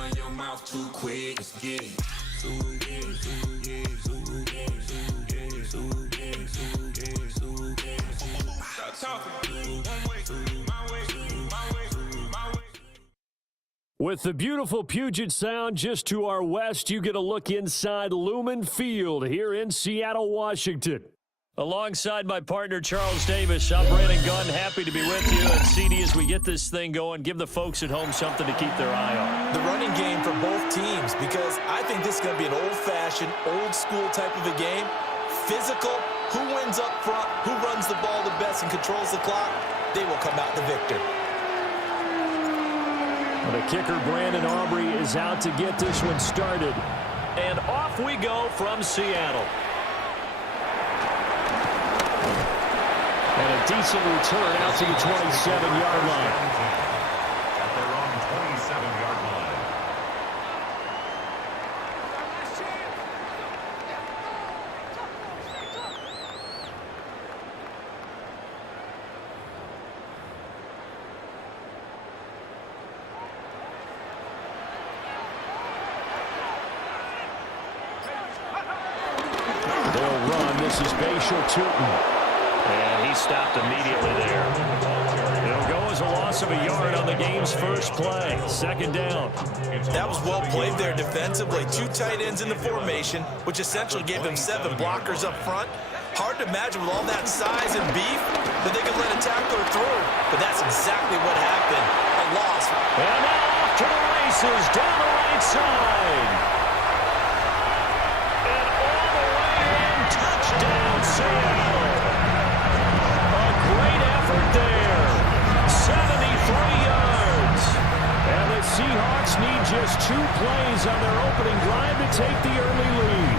run your mouth too quick. Let's get it. Stop talking. One way, my way, my way, my way. With the beautiful Puget Sound just to our west, you get a look inside Lumen Field here in Seattle, Washington. Alongside my partner, Charles Davis, I'm Brandon Gunn. Happy to be with you. And CD, as we get this thing going, give the folks at home something to keep their eye on. The running game for both teams, because I think this is going to be an old-fashioned, old-school type of a game. Physical, who wins up front, who runs the ball the best and controls the clock, they will come out the victor. The kicker, Brandon Aubrey, is out to get this one started. And off we go from Seattle. And a decent return out to the 27-yard line. At their own 27-yard line. They'll run. This is Bashal Tootin. And he stopped immediately there. It'll go as a loss of a yard on the game's first play. Second down. That was well played there defensively. Two tight ends in the formation, which essentially gave them 7 blockers up front. Hard to imagine with all that size and beef that they could let a tackler through. But that's exactly what happened. A loss. And now off to the races down the right side. And all the way in. Touchdown, Seattle. Great effort there. 73 yards. And the Seahawks need just 2 plays on their opening drive to take the early lead.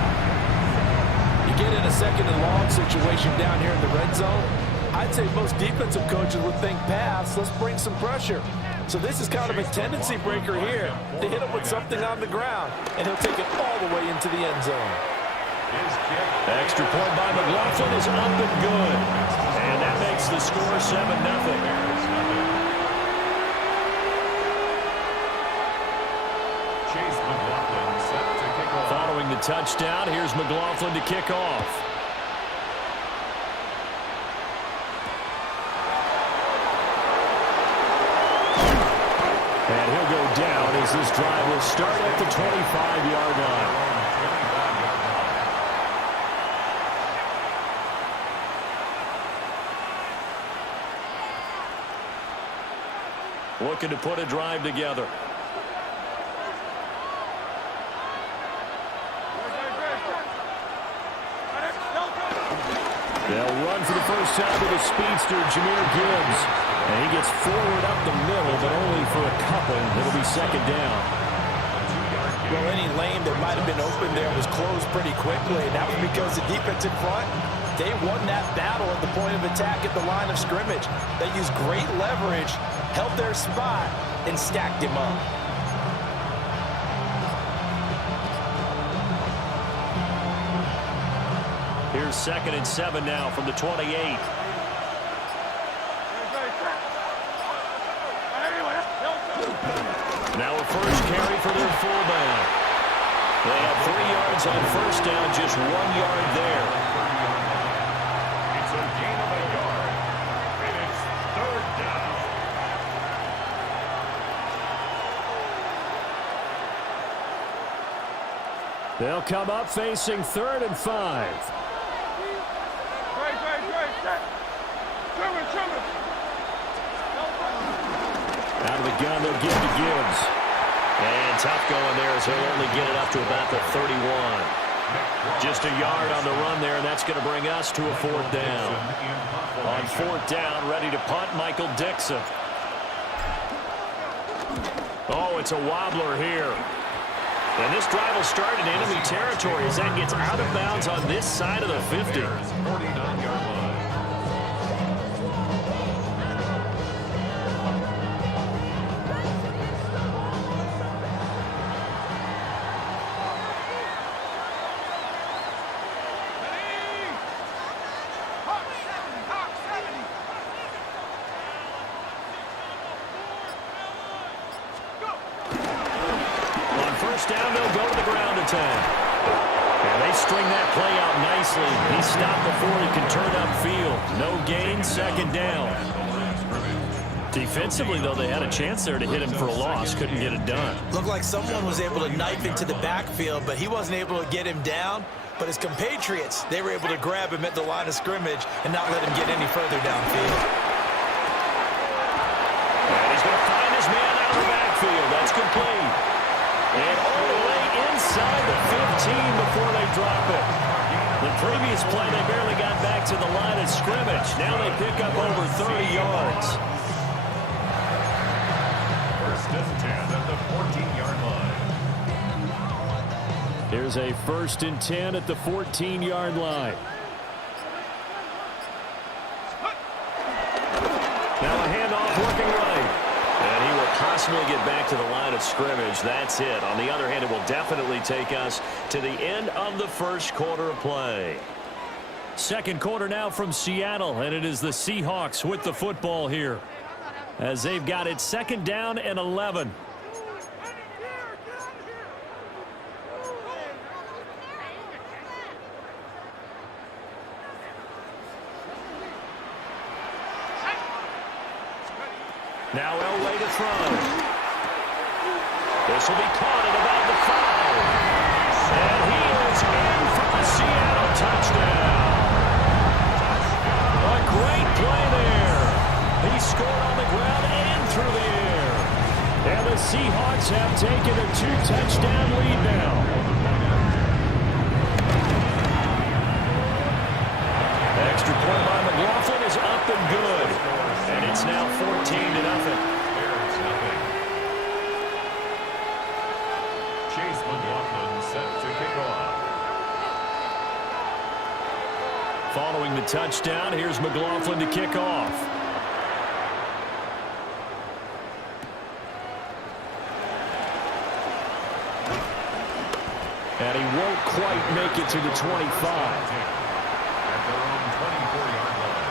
You get in a second and long situation down here in the red zone, I'd say most defensive coaches would think pass, let's bring some pressure. So this is kind of a tendency breaker here to hit him with something on the ground, and he'll take it all the way into the end zone. Extra point by McLaughlin is up and good. And that makes the score 7-0. Following the touchdown, here's McLaughlin to kick off. And he'll go down as this drive will start at the 25-yard line. Looking to put a drive together. They'll run for the first time with a speedster, Jahmyr Gibbs. And he gets forward up the middle, but only for a couple. It'll be second down. Well, any lane that might have been open there was closed pretty quickly. And that was because the defense in front, they won that battle at the point of attack at the line of scrimmage. They used great leverage, held their spot, and stacked him up. Here's 2nd and 7 now from the 28. Now a first carry for their fullback. They have 3 yards on first down, just 1 yard there. It's a gain of a yard. And it's 3rd down. They'll come up facing 3rd and 5. Out of the gun, they'll give to Gibbs. And tough going there as he'll only get it up to about the 31. Just a yard on the run there, and that's going to bring us to a 4th down. On 4th down, ready to punt, Michael Dixon. Oh, it's a wobbler here. And this drive will start in enemy territory as that gets out of bounds on this side of the 50. 49-yard line. first down, they'll go to the ground attack. And they string that play out nicely. He stopped before he can turn upfield. No gain, second down. Defensively, though, they had a chance there to hit him for a loss. Couldn't get it done. Looked like someone was able to knife into the backfield, but he wasn't able to get him down. But his compatriots, they were able to grab him at the line of scrimmage and not let him get any further downfield. And he's going to find his man out of the backfield. That's complete. And all the way inside the 15 before they drop it. The previous play, they barely got back to the line of scrimmage. Now they pick up over 30 yards. First and 10 at the 14-yard line. Here's a 1st and 10 at the 14-yard line. Now a handoff working right. And he will possibly get back to the line of scrimmage. That's it. On the other hand, it will definitely take us to the end of the first quarter of play. Second quarter now from Seattle, and it is the Seahawks with the football here, as they've got it 2nd down and 11. Now Elway to throw. This will be caught at about the 5. And he is in for the Seattle touchdown. A great play there. He scored on the ground and through the air. And the Seahawks have taken a 2-touchdown lead now. Extra point by McLaughlin is up and good. And it's now 14-0. Bears nothing. Chase McLaughlin set to kick off. Following the touchdown, here's McLaughlin to kick off. And he won't quite make it to the 25. At their own 24-yard line.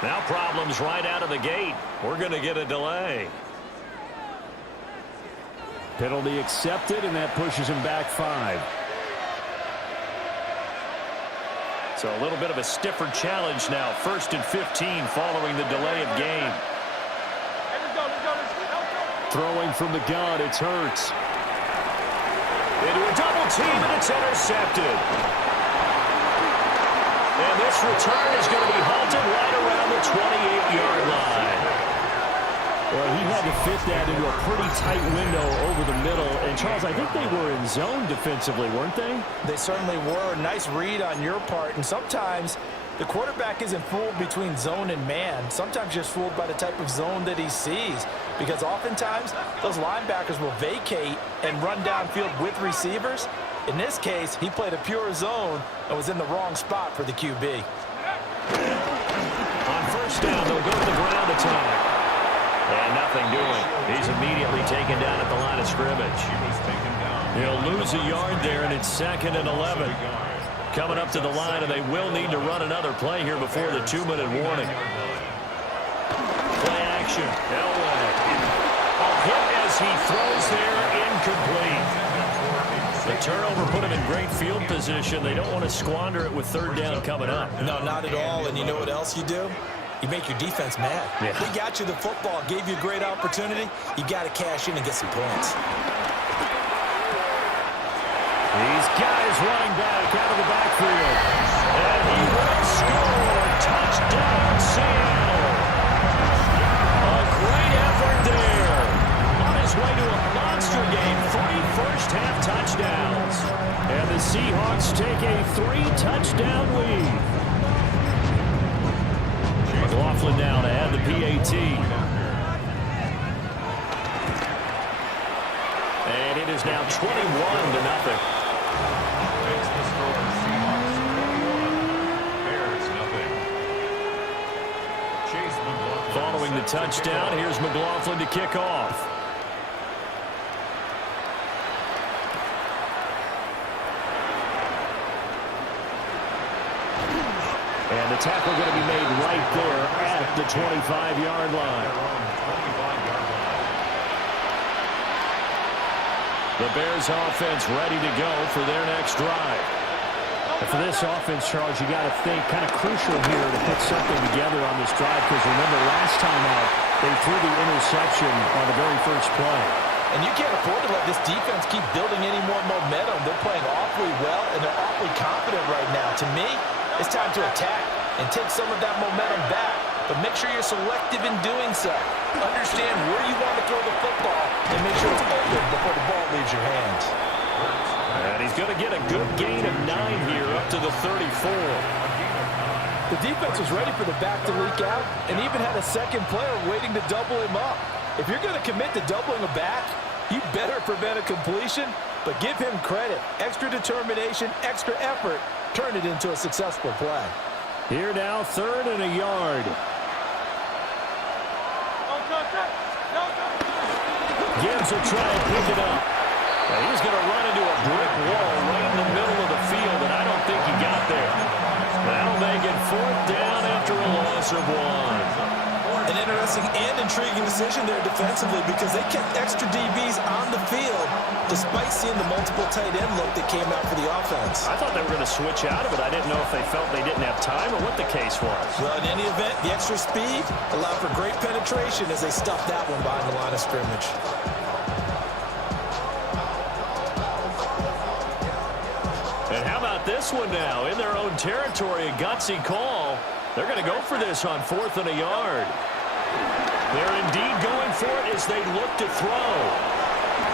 Now problems right out of the gate. We're going to get a delay. Penalty accepted, and that pushes him back 5. So a little bit of a stiffer challenge now. 1st and 15 following the delay of game. Throwing from the gun, it's Hurts. Into a double team, and it's intercepted. And this return is going to be halted right around the 28-yard line. Well, he had to fit that into a pretty tight window over the middle. And, Charles, I think they were in zone defensively, weren't they? They certainly were. Nice read on your part. And sometimes the quarterback isn't fooled between zone and man. Sometimes just fooled by the type of zone that he sees. Because oftentimes those linebackers will vacate and run downfield with receivers. In this case, he played a pure zone and was in the wrong spot for the QB. On first down, they'll go to the ground attack. And nothing doing. He's immediately taken down at the line of scrimmage. He'll lose a yard there, and it's 2nd and 11. Coming up to the line, and they will need to run another play here before the 2-minute warning. Play action. Elway. A hit as he throws there, incomplete. The turnover put him in great field position. They don't want to squander it with 3rd down coming up. No, not at all. And you know what else you do? You make your defense mad. Yeah. They got you the football, gave you a great opportunity. You got to cash in and get some points. These guys running back out of the backfield. And he will score. Touchdown, Seattle. A great effort there. On his way to a monster game. 3 first-half touchdowns. And the Seahawks take a 3-touchdown lead. McLaughlin now to add the PAT. And it is now 21-0. score, Seahawks 21, Bears nothing. Chase McLaughlin. Following the touchdown, here's McLaughlin to kick off. And the tackle going to be made right there at the 25-yard line. The Bears offense ready to go for their next drive. And for this offense, Charles, you got to think kind of crucial here to put something together on this drive, because remember last time out they threw the interception on the very first play. And you can't afford to let this defense keep building any more momentum. They're playing awfully well, and they're awfully confident right now. To me, it's time to attack and take some of that momentum back. But make sure you're selective in doing so. Understand where you want to throw the football and make sure it's open before the ball leaves your hands. And he's going to get a good gain of 9 here up to the 34. The defense was ready for the back to leak out and even had a second player waiting to double him up. If you're going to commit to doubling a back, you better prevent a completion, but give him credit. Extra determination, extra effort, turn it into a successful play. Here now, 3rd and a yard. Gibbs will try and pick it up. Now he's going to run into a brick wall right in the middle of the field, and I don't think he got there. That'll make it 4th down after a loss of 1. An interesting and intriguing decision there defensively, because they kept extra DBs on the field despite seeing the multiple tight end look that came out for the offense. I thought they were going to switch out of it. I didn't know if they felt they didn't have time or what the case was. Well, in any event, the extra speed allowed for great penetration as they stuffed that one behind the line of scrimmage. And how about this one now? In their own territory, a gutsy call. They're going to go for this on 4th and a yard. They're indeed going for it as they look to throw.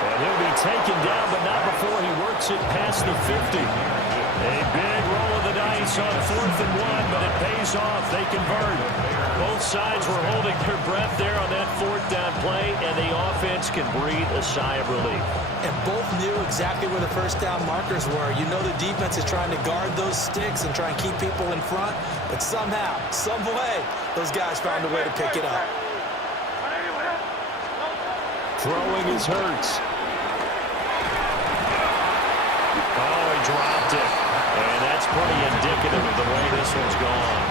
And he'll be taken down, but not before he works it past the 50. A big roll of the dice on 4th and 1, but it pays off. They convert. Both sides were holding their breath there on that 4th down play, and the offense can breathe a sigh of relief. And both knew exactly where the first down markers were. You know the defense is trying to guard those sticks and try and keep people in front, but somehow, some way, those guys found a way to pick it up. Throwing is Hurts. Oh, he dropped it. And that's pretty indicative of the way this one's gone.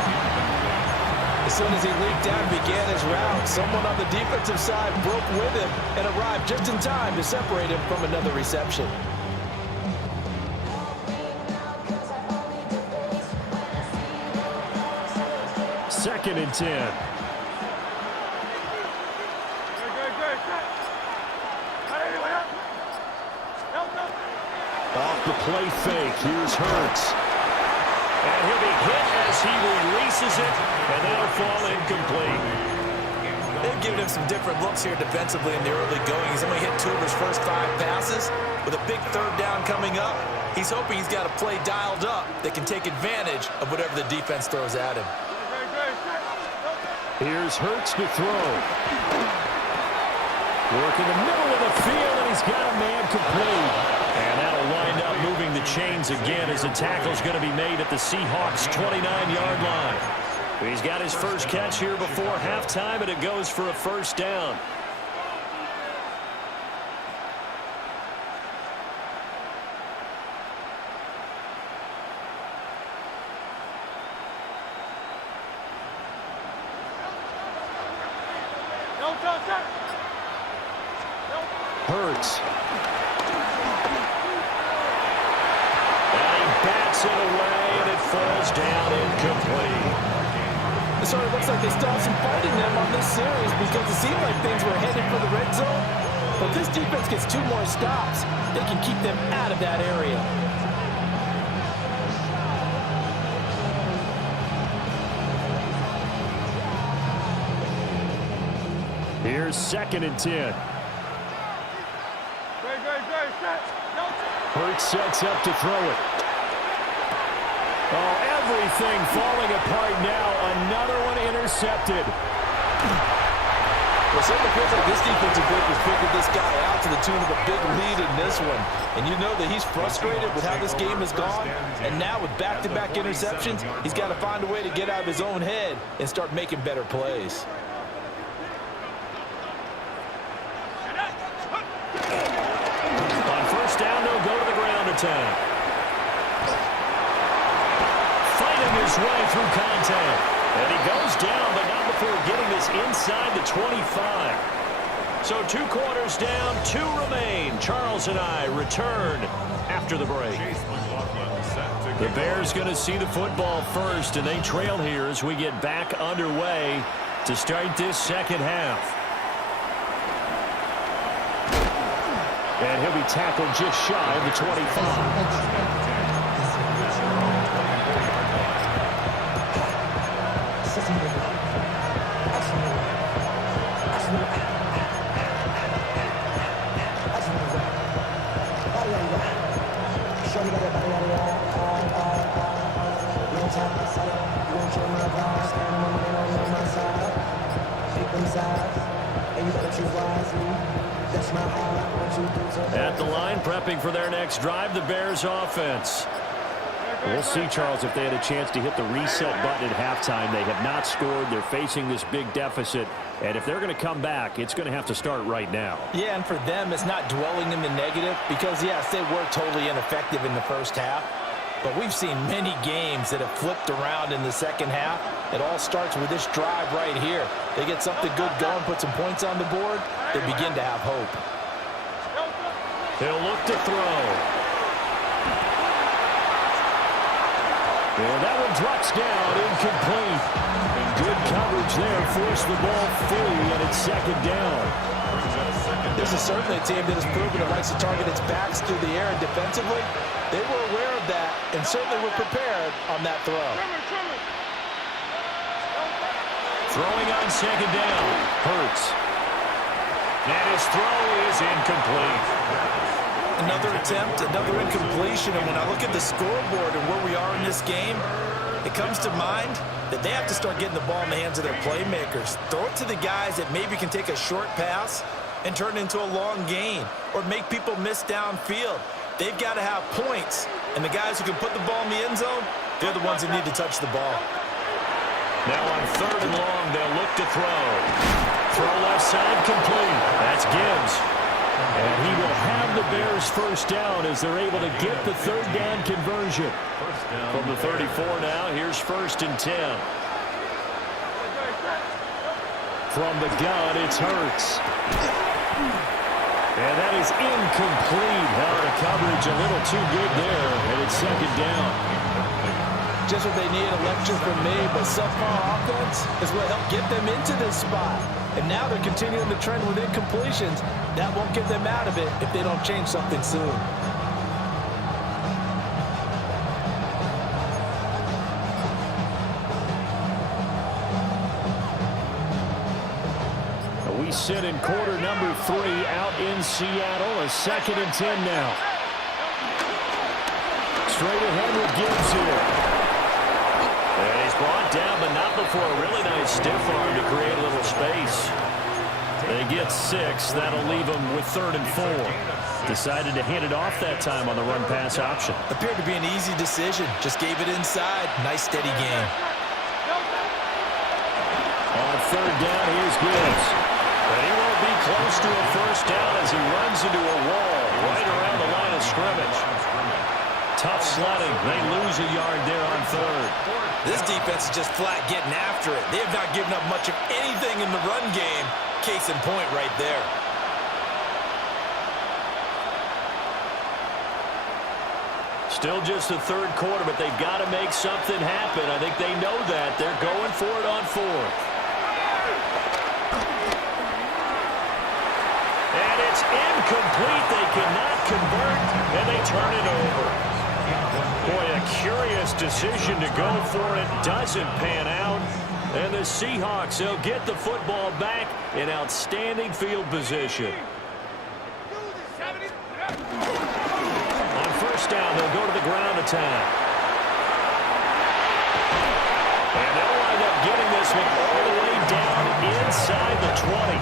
As soon as he leaped out and began his route, someone on the defensive side broke with him and arrived just in time to separate him from another reception. Second and 10. Off the play fake, here's Hurts. And he'll be hit as he releases it, and that'll fall incomplete. They've given him some different looks here defensively in the early going. He's only hit 2 of his first 5 passes. With a big 3rd down coming up, he's hoping he's got a play dialed up that can take advantage of whatever the defense throws at him. Here's Hurts to throw. Work in the middle of the field, and he's got a man complete. And that'll wind up moving the chains again as the tackle's going to be made at the Seahawks' 29-yard line. He's got his first catch here before halftime, and it goes for a 1st down. Hurts. And he bats it away, and it falls down incomplete. It sort of looks like they still have some fight in them on this series, because it seemed like things were headed for the red zone. But if this defense gets 2 more stops, they can keep them out of that area. Here's 2nd and 10. Hurts sets up to throw it. Oh, everything falling apart now. Another one intercepted. Well, it certainly feels like this defensive group has figured this guy out to the tune of a big lead in this one. And you know that he's frustrated with how this game has gone. And now with back-to-back interceptions, he's got to find a way to get out of his own head and start making better plays. On first down, they'll go to the ground attack. Fighting his way through contact. And he goes down, but not before getting this inside the 25. So 2 quarters down, 2 remain. Charles and I return after the break. The Bears going to see the football first, and they trail here as we get back underway to start this second half. And he'll be tackled just shy of the 25. At the line, prepping for their next drive, the Bears offense. We'll see, Charles, if they had a chance to hit the reset button at halftime. They have not scored. They're facing this big deficit. And if they're going to come back, it's going to have to start right now. Yeah, and for them, it's not dwelling in the negative because, yes, they were totally ineffective in the first half. But we've seen many games that have flipped around in the second half. It all starts with this drive right here. They get something good going, put some points on the board, they begin to have hope. He'll look to throw. And that one drops down, incomplete. And good coverage there, forced the ball free, and it's second down. This is certainly a team that has proven it likes to target its backs through the air and defensively. They were aware of that and certainly were prepared on that throw. Throwing on second down, Hurts. And his throw is incomplete. Another attempt, another incompletion, and when I look at the scoreboard and where we are in this game, it comes to mind that they have to start getting the ball in the hands of their playmakers. Throw it to the guys that maybe can take a short pass and turn it into a long gain or make people miss downfield. They've got to have points, and the guys who can put the ball in the end zone, they're the ones that need to touch the ball. Now on third and long, they'll look to throw. Throw left side complete. That's Gibbs. And he will have the Bears first down as they're able to get the third down conversion. From the 34 now, here's 1st and 10. From the gun, it's Hurts. And that is incomplete. Held a coverage a little too good there, and it's second down. Just what they need, a lecture from me, but subpar offense is what helped get them into this spot. And now they're continuing the trend with incompletions. That won't get them out of it if they don't change something soon. We sit in quarter number 3 out in Seattle. A 2nd and 10 now. Straight ahead with Gibbs here. And he's brought down, but not before a really nice stiff arm to create a little space. They get 6. That'll leave them with 3rd and 4. Decided to hand it off that time on the run-pass option. Appeared to be an easy decision. Just gave it inside. Nice, steady game. On 3rd down, here's Gibbs. But he won't be close to a first down as he runs into a wall right around the line of scrimmage. Tough sledding. They lose a yard there on 3rd. This defense is just flat getting after it. They have not given up much of anything in the run game. Case in point right there. Still just the 3rd quarter, but they've got to make something happen. I think they know that. They're going for it on 4th. And it's incomplete. They cannot convert, and they turn it over. Boy, a curious decision to go for it. Doesn't pan out. And the Seahawks, they'll get the football back in outstanding field position. On first down, they'll go to the ground attack. And they'll wind up getting this one all the way down inside the 20.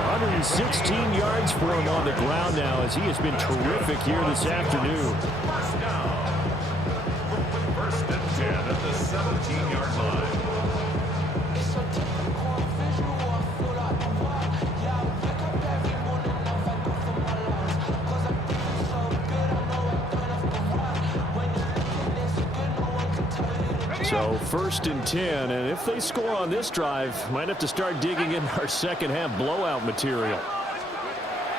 116 yards for him on the ground now as he has been terrific here this afternoon. First down. First and 10 at the 17-yard line. So first and 10, and if they score on this drive, might have to start digging in our second half blowout material.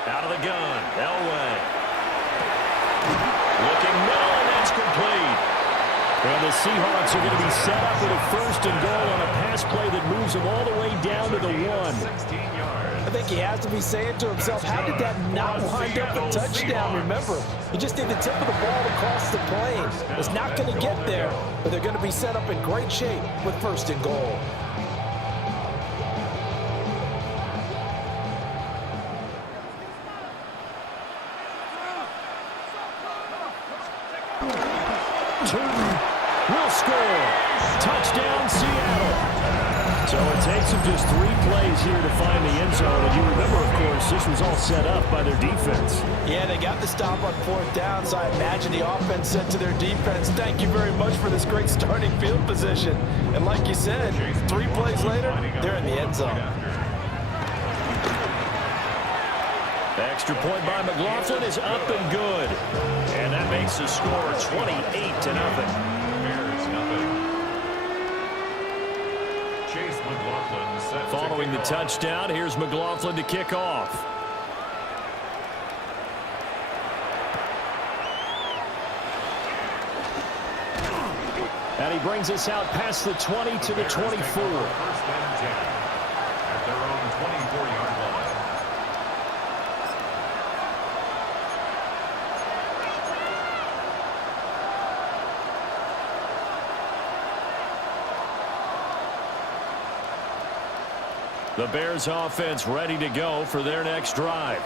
Out of the gun, Elway. Looking middle, and that's complete. And the Seahawks are going to be set up with a first and goal on a pass play that moves them all the way down to the 1. 16 yards. I think he has to be saying to himself, how did that not wind up a touchdown? Remember, you just need the tip of the ball to cross the plane. It's not going to get there, but they're going to be set up in great shape with first and goal. Will score. Touchdown, Seattle. So it takes them just 3 plays here to find the end zone. And you remember, of course, this was all set up by their defense. Yeah, they got the stop on 4th down, so I imagine the offense said to their defense, thank you very much for this great starting field position. And like you said, 3 plays later, they're in the end zone. The extra point by McLaughlin is up and good. And that makes the score 28-0. Bears nothing. Chase McLaughlin set to Following the kick off. touchdown, here's McLaughlin to kick off. And he brings us out past the 20 to the 24. First and 10 at their own 24-yard line. The Bears offense ready to go for their next drive.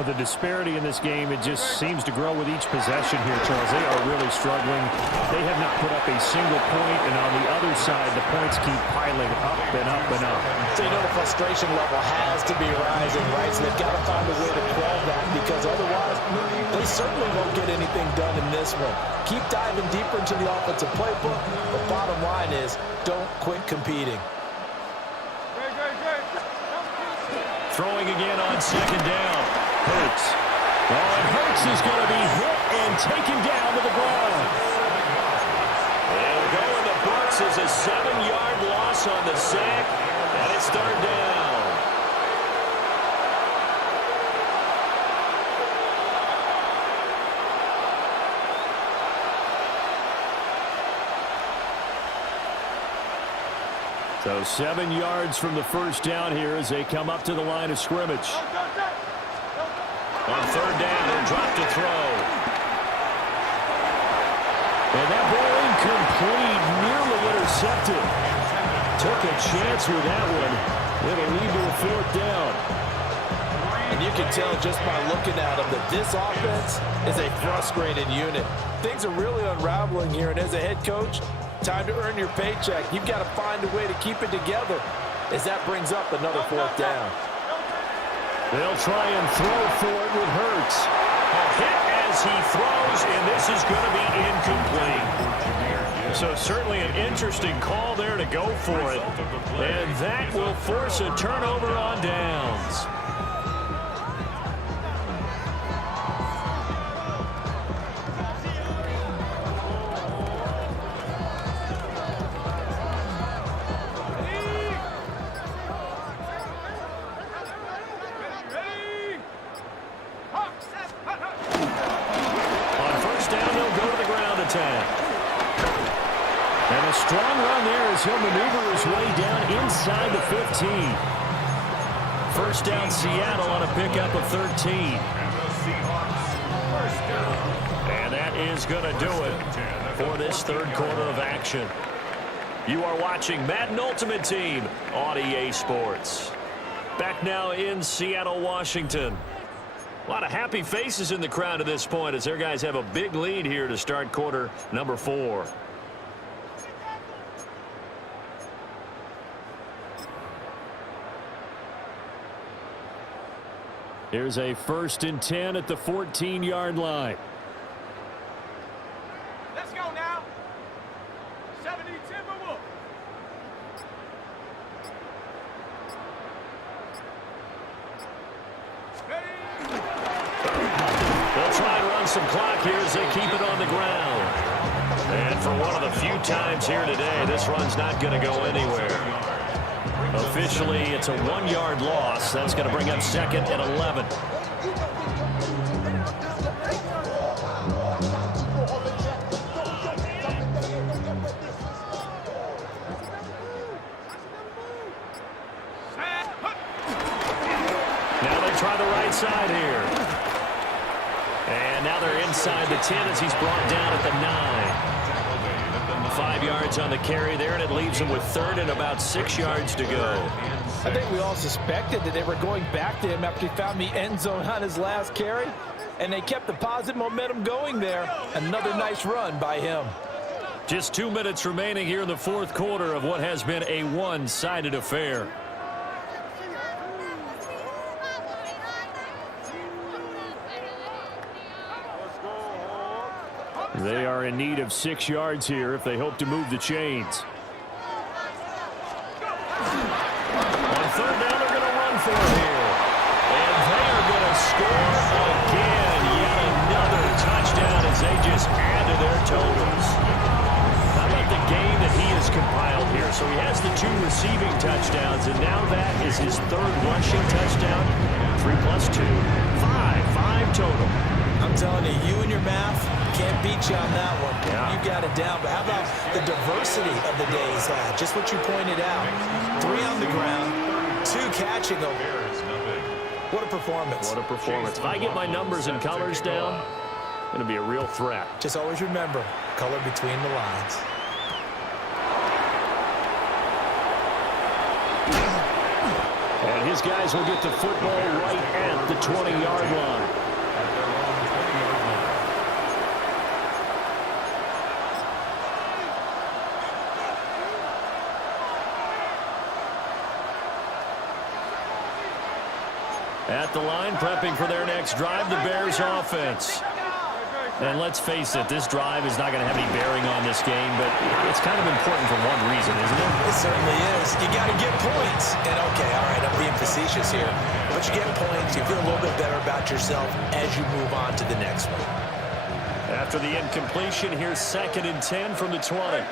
But the disparity in this game, it just seems to grow with each possession here, Charles. They are really struggling. They have not put up a single point, and on the other side, the points keep piling up and up and up. So you know the frustration level has to be rising, right? So they've got to find a way to quell that, because otherwise they certainly won't get anything done in this one. Keep diving deeper into the offensive playbook. The bottom line is don't quit competing. Throwing again on second down. Hurts. Oh, and Hurts is going to be hit and taken down to the ground. They'll go in the books as a 7-yard loss on the sack, and it's third down. So 7 yards from the first down here as they come up to the line of scrimmage. On third down, they'll drop to throw. And that ball incomplete, nearly intercepted. Took a chance with that one. It'll lead to a 4th down. And you can tell just by looking at them that this offense is a frustrated unit. Things are really unraveling here, and as a head coach, time to earn your paycheck. You've got to find a way to keep it together as that brings up another 4th down. They'll try and throw for it with Hurts. A hit as he throws, and this is going to be incomplete. So certainly an interesting call there to go for it. And that will force a turnover on downs. And a strong run there as he'll maneuver his way down inside the 15. First down Seattle on a pickup of 13. And that is going to do it for this third quarter of action. You are watching Madden Ultimate Team on EA Sports. Back now in Seattle, Washington. A lot of happy faces in the crowd at this point as their guys have a big lead here to start quarter number 4. Here's a 1st and 10 at the 14-yard line. Let's go now. 70 Timberwolves. They'll try and run some clock here as they keep it on the ground. And for one of the few times here today, this run's not going to go anywhere. Officially, it's a 1-yard loss. That's going to bring up 2nd and 11. Now they try the right side here. And now they're inside the 10 as he's brought down at the 9. 5 yards on the carry there, and it leaves him with 3rd and about 6 yards to go. I think we all suspected that they were going back to him after he found the end zone on his last carry, and they kept the positive momentum going there. Another nice run by him. Just 2 minutes remaining here in the 4th quarter of what has been a one-sided affair. They are in need of 6 yards here if they hope to move the chains. On 3rd down, they're going to run for it here. And they are going to score again. Yet another touchdown as they just add to their totals. How about the game that he has compiled here? So he has the 2 receiving touchdowns, and now that is his 3rd rushing touchdown. 3 plus 2, 5 total. I'm telling you, you and your math can't beat you on that one. Yeah. You got it down. But how about the diversity of the day he's had? Just what you pointed out. 3 on the ground, 2 catching them. What a performance. What a performance. If I get my numbers and colors down, it's going to be a real threat. Just always remember, color between the lines. And his guys will get the football right at the 20-yard line. At the line, prepping for their next drive, the Bears offense. And let's face it, this drive is not going to have any bearing on this game, but it's kind of important for one reason, isn't it? It certainly is. You got to get points. And okay, all right, I'm being facetious here. But you get points, you feel a little bit better about yourself as you move on to the next one. After the incompletion, here's 2nd and 10 from the 20.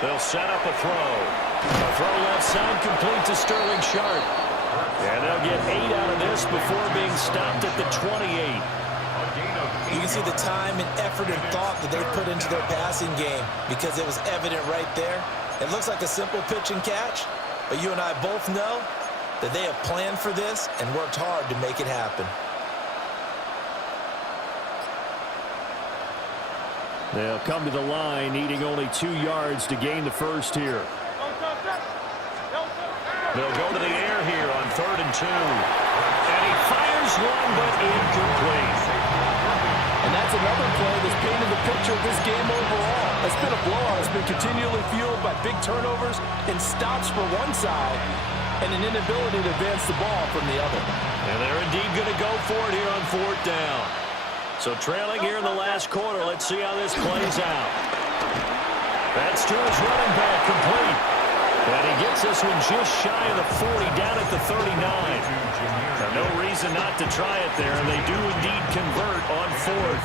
They'll set up a throw. A throw left side complete to Sterling Sharp. And they'll get 8 out of this before being stopped at the 28. You can see the time and effort and thought that they put into their passing game because it was evident right there. It looks like a simple pitch and catch, but you and I both know that they have planned for this and worked hard to make it happen. They'll come to the line, needing only 2 yards to gain the first here. They'll go to the air here on 3rd and 2. And he fires one, but incomplete. And that's another play that's painted the picture of this game overall. It's been a blowout. It's been continually fueled by big turnovers and stops for one side and an inability to advance the ball from the other. And they're indeed going to go for it here on 4th down. So trailing here in the last quarter. Let's see how this plays out. That's to his running back, complete. And he gets this one just shy of the 40, down at the 39. Now, no reason not to try it there, and they do indeed convert on 4th.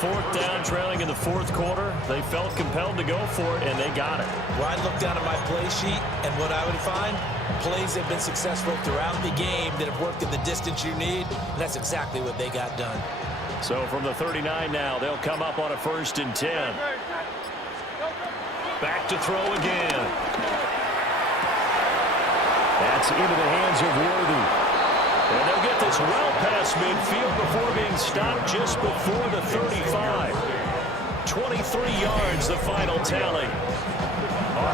4th down, trailing in the 4th quarter. They felt compelled to go for it, and they got it. Well, I'd look down at my play sheet, and what I would find, plays have been successful throughout the game that have worked in the distance you need, and that's exactly what they got done. So from the 39 now, they'll come up on a 1st and 10. Back to throw again. That's into the hands of Worthy. And they'll get this well past midfield before being stopped just before the 35. 23 yards, the final tally.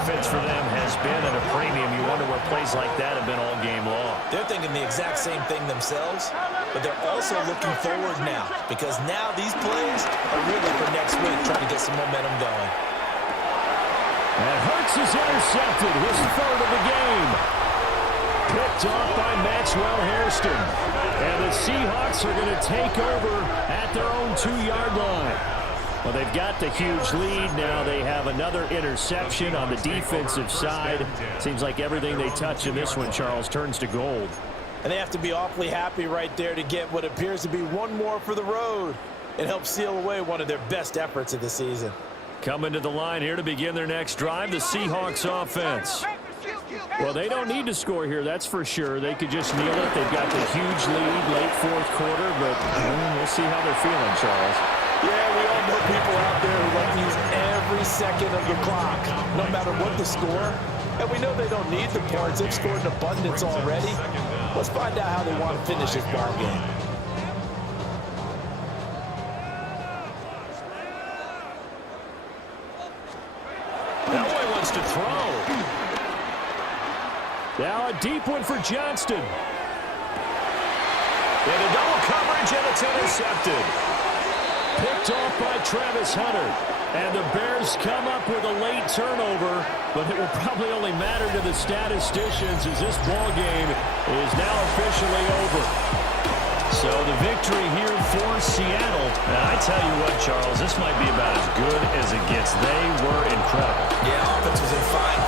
Offense for them has been at a premium. You wonder what plays like that have been all game long. They're thinking the exact same thing themselves, but they're also looking forward now because now these plays are really for next week, trying to get some momentum going. And Hurts is intercepted, his 3rd of the game. Picked off by Maxwell Hairston. And the Seahawks are going to take over at their own 2-yard line. Well, they've got the huge lead. Now they have another interception on the defensive side. Seems like everything they touch in this one, Charles, turns to gold. And they have to be awfully happy right there to get what appears to be one more for the road and help seal away one of their best efforts of the season. Coming to the line here to begin their next drive, the Seahawks offense. Well, they don't need to score here, that's for sure. They could just kneel it. They've got the huge lead late fourth quarter, but we'll see how they're feeling, Charles. Yeah, we all know people out there who like to use every second of the clock, no matter what the score. And we know they don't need the points. They've scored in abundance already. Let's find out how they want to finish this ball game. Elway wants to throw. Now a deep one for Johnston. And a double coverage, and it's intercepted. Picked off by Travis Hunter. And the Bears come up with a late turnover, but it will probably only matter to the statisticians as this ball game is now officially over. So the victory here for Seattle. And I tell you what, Charles, this might be about as good as it gets. They were incredible. Yeah, offense was in fine